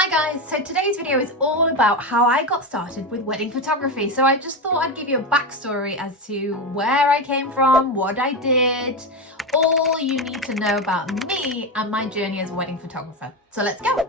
Hi guys, so today's video is all about how I got started with wedding photography. So I just thought I'd give you a backstory as to where I came from, what I did, all you need to know about me and my journey as a wedding photographer. So let's go.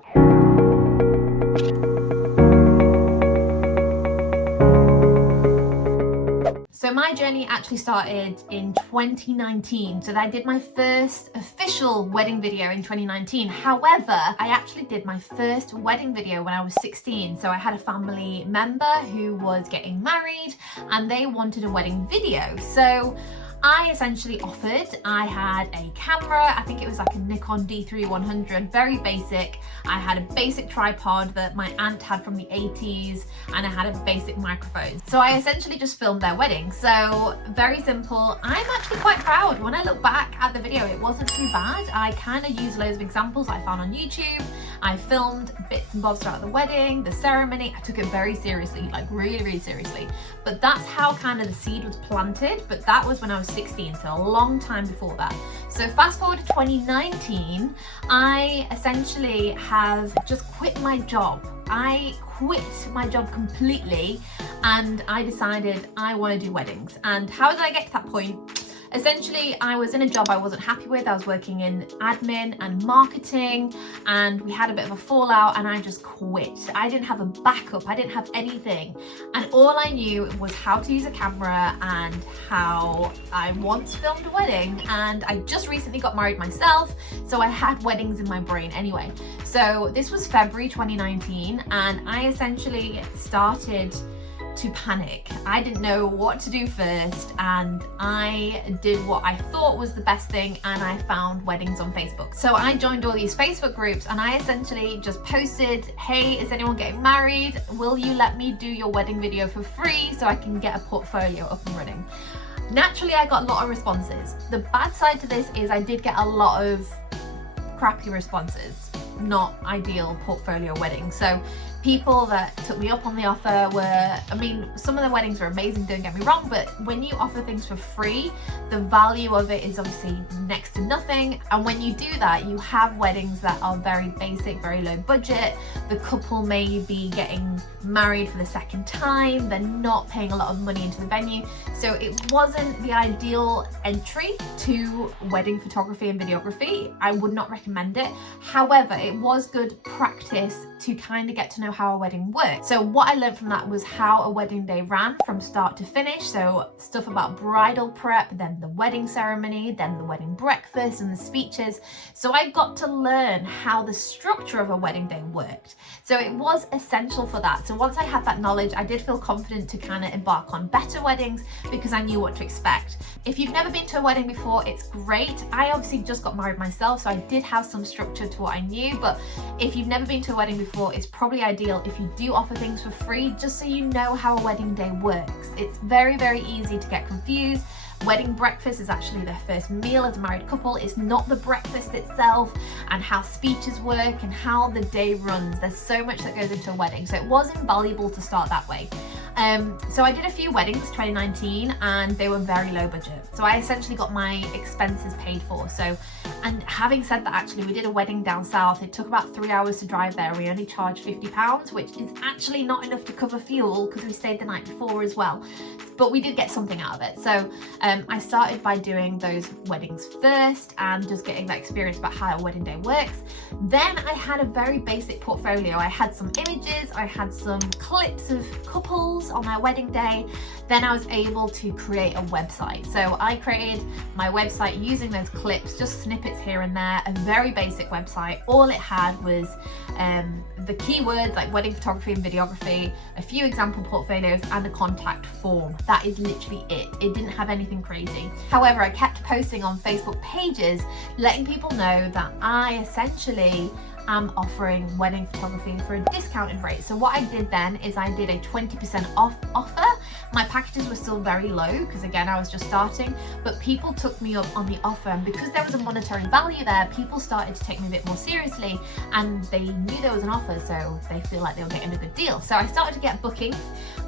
So my journey actually started in 2019. So I did my first official wedding video in 2019. However, I actually did my first wedding video when I was 16. So I had a family member who was getting married and they wanted a wedding video. So I essentially offered. I had a camera, I think it was like a Nikon D3100, very basic. I had a basic tripod that my aunt had from the 80s, and I had a basic microphone. So I essentially just filmed their wedding. So very simple. I'm actually quite proud. When I look back at the video, it wasn't too bad. I kind of used loads of examples I found on YouTube. I filmed bits and bobs throughout the wedding, the ceremony. I took it very seriously, like really seriously. But that's how kind of the seed was planted. But that was when I was 16, so a long time before that. So fast forward to 2019, I essentially have just quit my job. I quit my job completely and I decided I want to do weddings. And how did I get to that point? Essentially, I was in a job I wasn't happy with. I was working in admin and marketing and we had a bit of a fallout and I just quit. I didn't have a backup, I didn't have anything. And all I knew was how to use a camera and how I once filmed a wedding, and I just recently got married myself, so I had weddings in my brain anyway. So this was February 2019 and I essentially started to panic. I didn't know what to do first and I did what I thought was the best thing, and I found weddings on Facebook. So I joined all these Facebook groups and I essentially just posted, hey, is anyone getting married? Will you let me do your wedding video for free so I can get a portfolio up and running? Naturally, I got a lot of responses. The bad side to this is I did get a lot of crappy responses, not ideal portfolio weddings. So people that took me up on the offer were, I mean, some of the weddings were amazing, don't get me wrong, but when you offer things for free, the value of it is obviously next to nothing. And when you do that, you have weddings that are very basic, very low budget. The couple may be getting married for the second time. They're not paying a lot of money into the venue. So it wasn't the ideal entry to wedding photography and videography. I would not recommend it. However, it was good practice to kind of get to know how a wedding worked. So what I learned from that was how a wedding day ran from start to finish. So stuff about bridal prep, then the wedding ceremony, then the wedding breakfast and the speeches. So I got to learn how the structure of a wedding day worked. So it was essential for that. So once I had that knowledge, I did feel confident to kind of embark on better weddings because I knew what to expect. If you've never been to a wedding before, it's great. I obviously just got married myself, so I did have some structure to what I knew, but if you've never been to a wedding before, it's probably ideal if you do offer things for free, just so you know how a wedding day works. It's very easy to get confused. Wedding breakfast is actually their first meal as a married couple. It's not the breakfast itself, and how speeches work and how the day runs. There's so much that goes into a wedding, so it was invaluable to start that way. So I did a few weddings 2019 and they were very low budget. So I essentially got my expenses paid for. So, and having said that, actually we did a wedding down south. It took about 3 hours to drive there. We only charged £50, which is actually not enough to cover fuel because we stayed the night before as well. But we did get something out of it. So I started by doing those weddings first and just getting that experience about how a wedding day works. Then I had a very basic portfolio. I had some images, I had some clips of couples on their wedding day. Then I was able to create a website. So I created my website using those clips, just snippets here and there, a very basic website. All it had was the keywords like wedding photography and videography, a few example portfolios and a contact form. That is literally it. It didn't have anything crazy. However, I kept posting on Facebook pages, letting people know that I essentially am offering wedding photography for a discounted rate. So what I did then is I did a 20% off offer. My packages were still very low because again, I was just starting, but people took me up on the offer, and because there was a monetary value there, people started to take me a bit more seriously and they knew there was an offer, so they feel like they were getting a good deal. So I started to get bookings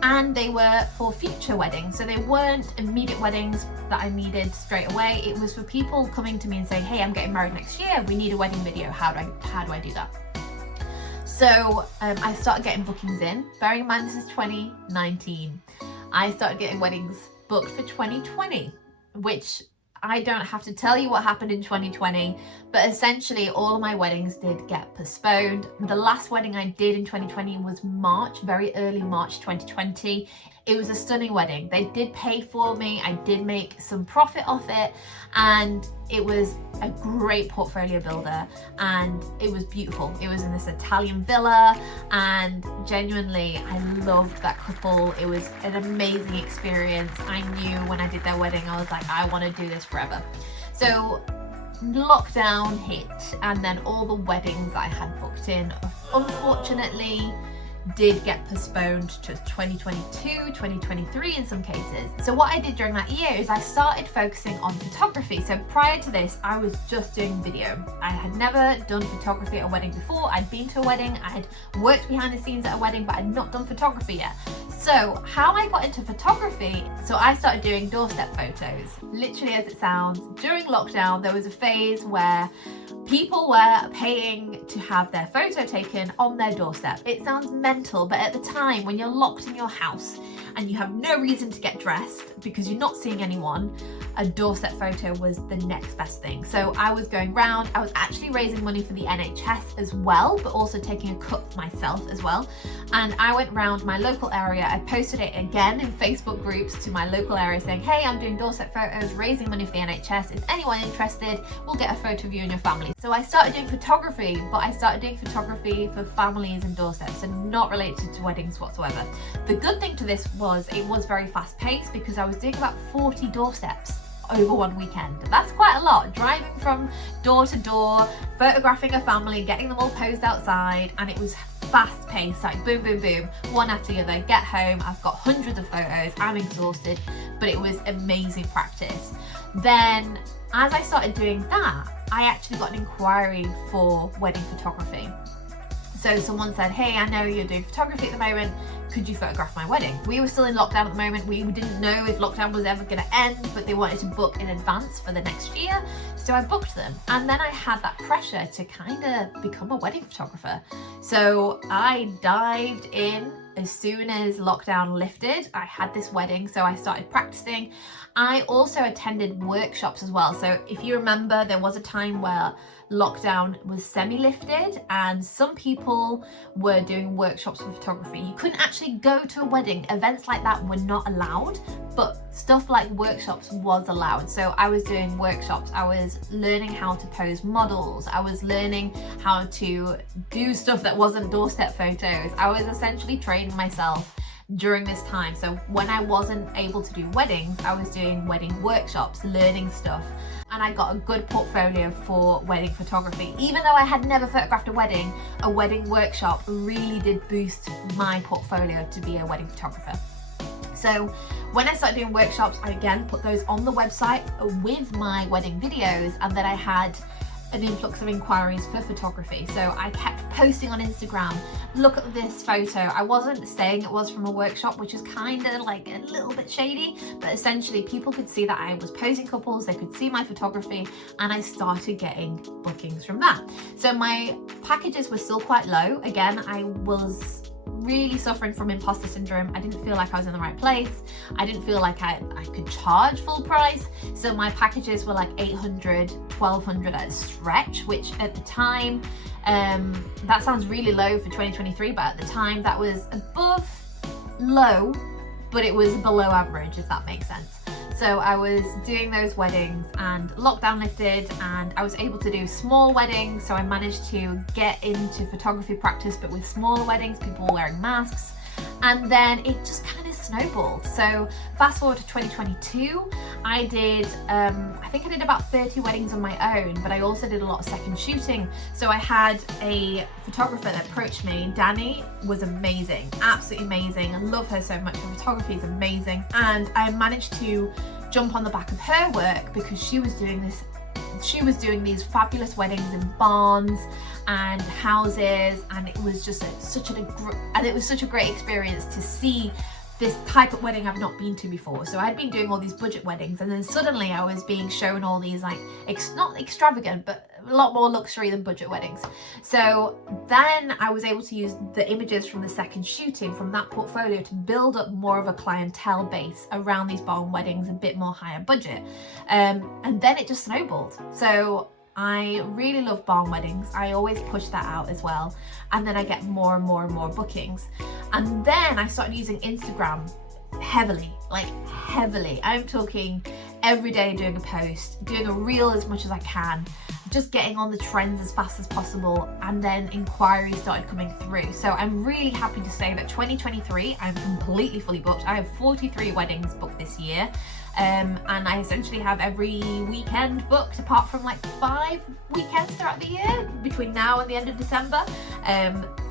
and they were for future weddings. So they weren't immediate weddings that I needed straight away. It was for people coming to me and saying, hey, I'm getting married next year. We need a wedding video. How do I do that? So I started getting bookings in. Bearing in mind this is 2019. I started getting weddings booked for 2020, which I don't have to tell you what happened in 2020, but essentially all of my weddings did get postponed. The last wedding I did in 2020 was March, very early March 2020. It was a stunning wedding. They did pay for me. I did make some profit off it, and it was a great portfolio builder, and it was beautiful. It was in this Italian villa, and genuinely I loved that couple. It was an amazing experience. I knew when I did their wedding, I was like, I want to do this forever. So lockdown hit, and then all the weddings I had booked in, unfortunately, did get postponed to 2022, 2023 in some cases. So what I did during that year is I started focusing on photography. So prior to this, I was just doing video. I had never done photography at a wedding before. I'd been to a wedding, I had worked behind the scenes at a wedding, but I'd not done photography yet. So how I got into photography, so I started doing doorstep photos, literally as it sounds. During lockdown, there was a phase where people were paying to have their photo taken on their doorstep. It sounds mental, but at the time when you're locked in your house and you have no reason to get dressed because you're not seeing anyone, a doorstep photo was the next best thing. So I was going round, I was actually raising money for the NHS as well, but also taking a cut myself as well. And I went round my local area. I posted it again in Facebook groups to my local area saying, hey, I'm doing doorstep photos, raising money for the NHS. Is anyone interested? We'll get a photo of you and your family. So I started doing photography, but I started doing photography for families and doorsteps and not related to weddings whatsoever. The good thing to this was it was very fast paced because I was doing about 40 doorsteps over one weekend. That's quite a lot, driving from door to door, photographing a family, getting them all posed outside, and it was fast paced, like boom, boom, boom, one after the other. Get home, I've got hundreds of photos, I'm exhausted, but it was amazing practice. Then as I started doing that, I actually got an inquiry for wedding photography. So someone said, hey, I know you're doing photography at the moment, could you photograph my wedding? We were still in lockdown at the moment. We didn't know if lockdown was ever gonna end, but they wanted to book in advance for the next year. So I booked them. And then I had that pressure to kind of become a wedding photographer. So I dived in as soon as lockdown lifted. I had this wedding, so I started practicing. I also attended workshops as well. So if you remember, there was a time where lockdown was semi-lifted and some people were doing workshops for photography. You couldn't actually go to a wedding. Events like that were not allowed, but stuff like workshops was allowed. So I was doing workshops. I was learning how to pose models. I was learning how to do stuff that wasn't doorstep photos. I was essentially training myself during this time. So when I wasn't able to do weddings, I was doing wedding workshops, learning stuff, and I got a good portfolio for wedding photography. Even though I had never photographed a wedding workshop really did boost my portfolio to be a wedding photographer. So when I started doing workshops, I again put those on the website with my wedding videos, and then I had an influx of inquiries for photography. So I kept posting on Instagram, look at this photo. I wasn't saying it was from a workshop, which is kind of like a little bit shady, but essentially people could see that I was posing couples, they could see my photography, and I started getting bookings from that. So my packages were still quite low. Again, I was really suffering from imposter syndrome. I didn't feel like I was in the right place. I didn't feel like I could charge full price. So my packages were like 800, 1200 at a stretch, which at the time, that sounds really low for 2023, but at the time that was above low, but it was below average, if that makes sense. So I was doing those weddings and lockdown lifted and I was able to do small weddings. So I managed to get into photography practice, but with smaller weddings, people were wearing masks. And then it just kind of snowballed. So fast forward to 2022, I did, I think I did about 30 weddings on my own, but I also did a lot of second shooting. So I had a photographer that approached me. Danny was amazing, absolutely amazing. I love her so much. Her photography is amazing. And I managed to jump on the back of her work because she was doing these fabulous weddings in barns and houses, and it was just such a great experience to see this type of wedding I've not been to before. So I'd been doing all these budget weddings, and then suddenly I was being shown all these like not extravagant, but a lot more luxury than budget weddings. So then I was able to use the images from the second shooting from that portfolio to build up more of a clientele base around these barn weddings, a bit more higher budget. And then it just snowballed. So I really love barn weddings. I always push that out as well. And then I get more and more and more bookings. And then I started using Instagram heavily, like heavily. I'm talking every day doing a post, doing a reel as much as I can, just getting on the trends as fast as possible, and then inquiries started coming through. So I'm really happy to say that 2023, I'm completely fully booked. I have 43 weddings booked this year. And I essentially have every weekend booked apart from like 5 weekends throughout the year between now and the end of December,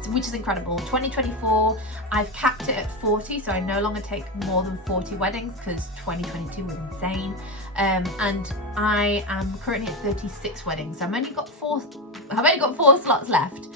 which is incredible. 2024, I've capped it at 40, so I no longer take more than 40 weddings because 2022 was insane. And I am currently at 36 weddings. So I've only got four slots left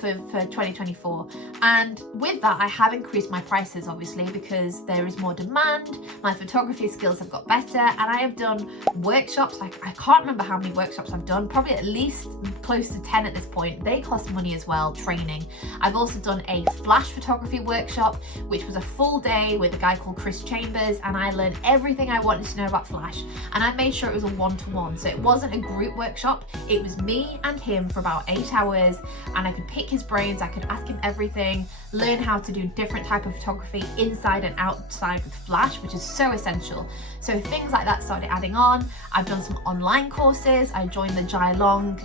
for 2024. And with that, I have increased my prices, obviously, because there is more demand. My photography skills have got better, and I have done workshops. Like, I can't remember how many workshops I've done, probably at least close to 10 at this point. They cost money as well, training. I've also done a flash photography workshop, which was a full day with a guy called Chris Chambers, and I learned everything I wanted to know about flash. And I made sure it was a one-to-one, so it wasn't a group workshop. It was me and him for about 8 hours, and I could pick his brains, I could ask him everything, learn how to do different type of photography inside and outside with flash, which is so essential. So things like that started adding on. I've done some online courses. I joined the Jai Long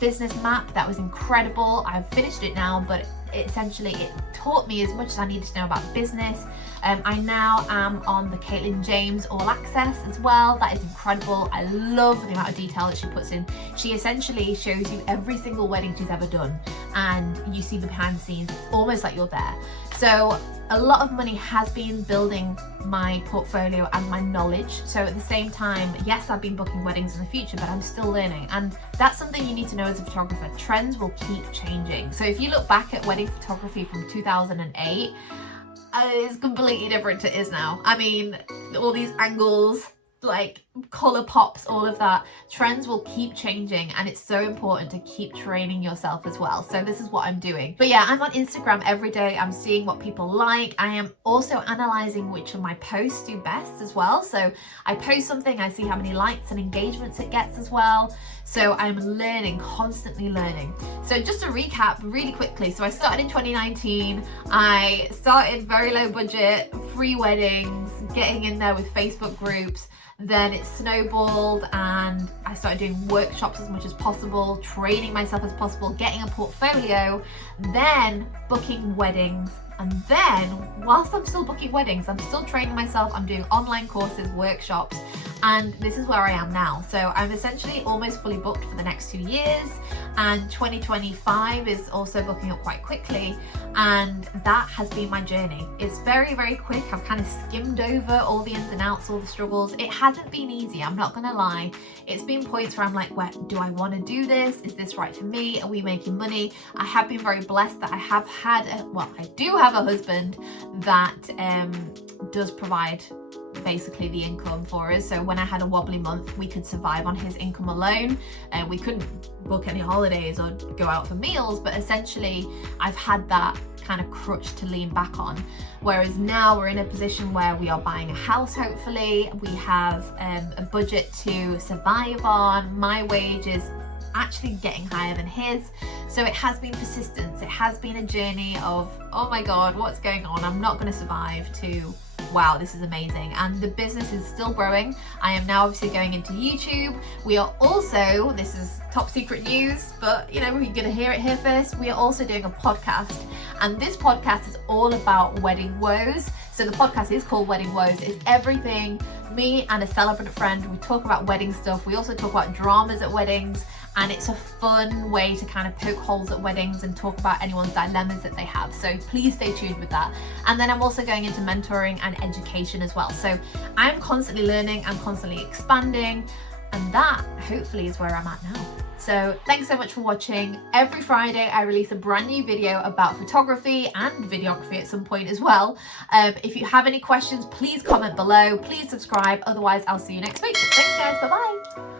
business map. That was incredible. I've finished it now, but essentially it taught me as much as I needed to know about business. I now am on the Caitlin James All Access as well. That is incredible. I love the amount of detail that she puts in. She essentially shows you every single wedding she's ever done, and you see the behind the scenes almost like you're there. So a lot of money has been building my portfolio and my knowledge. So at the same time, yes, I've been booking weddings in the future, but I'm still learning. And that's something you need to know as a photographer. Trends will keep changing. So if you look back at wedding photography from 2008, it's completely different to it is now. I mean, all these angles, like color pops, all of that. Trends will keep changing, and it's so important to keep training yourself as well. So this is what I'm doing. But yeah, I'm on Instagram every day. I'm seeing what people like. I am also analyzing which of my posts do best as well. So I post something, I see how many likes and engagements it gets as well. So I'm learning, constantly learning. So just to recap really quickly. So I started in 2019. I started very low budget, free weddings, getting in there with Facebook groups. Then it snowballed, and I started doing workshops as much as possible, training myself as possible, getting a portfolio, then booking weddings. And then whilst I'm still booking weddings, I'm still training myself, I'm doing online courses, workshops, and this is where I am now. So I'm essentially almost fully booked for the next 2 years, and 2025 is also booking up quite quickly, and that has been my journey. It's very, very quick. I've kind of skimmed over all the ins and outs, all the struggles. It hasn't been easy, I'm not gonna lie. It's been points where I'm like, do I want to do this? Is this right for me? Are we making money? I have been very blessed that I have had, I do have a husband that does provide basically the income for us. So when I had a wobbly month, we could survive on his income alone. We couldn't book any holidays or go out for meals, but essentially I've had that kind of crutch to lean back on. Whereas now we're in a position where we are buying a house, hopefully. We have a budget to survive on. My wage is actually getting higher than his. So it has been persistence. It has been a journey of, oh my God, what's going on? I'm not going to survive, to wow, this is amazing. And the business is still growing. I am now obviously going into YouTube. We are also, this is top secret news, but you know, we're gonna hear it here first. We are also doing a podcast, and this podcast is all about wedding woes. So the podcast is called Wedding Woes. It's everything, me and a celebrant friend, we talk about wedding stuff. We also talk about dramas at weddings, and it's a fun way to kind of poke holes at weddings and talk about anyone's dilemmas that they have. So please stay tuned with that. And then I'm also going into mentoring and education as well. So I'm constantly learning, I'm constantly expanding, and that hopefully is where I'm at now. So thanks so much for watching. Every Friday I release a brand new video about photography and videography at some point as well. If you have any questions, please comment below, please subscribe, otherwise I'll see you next week. Thanks guys, bye bye.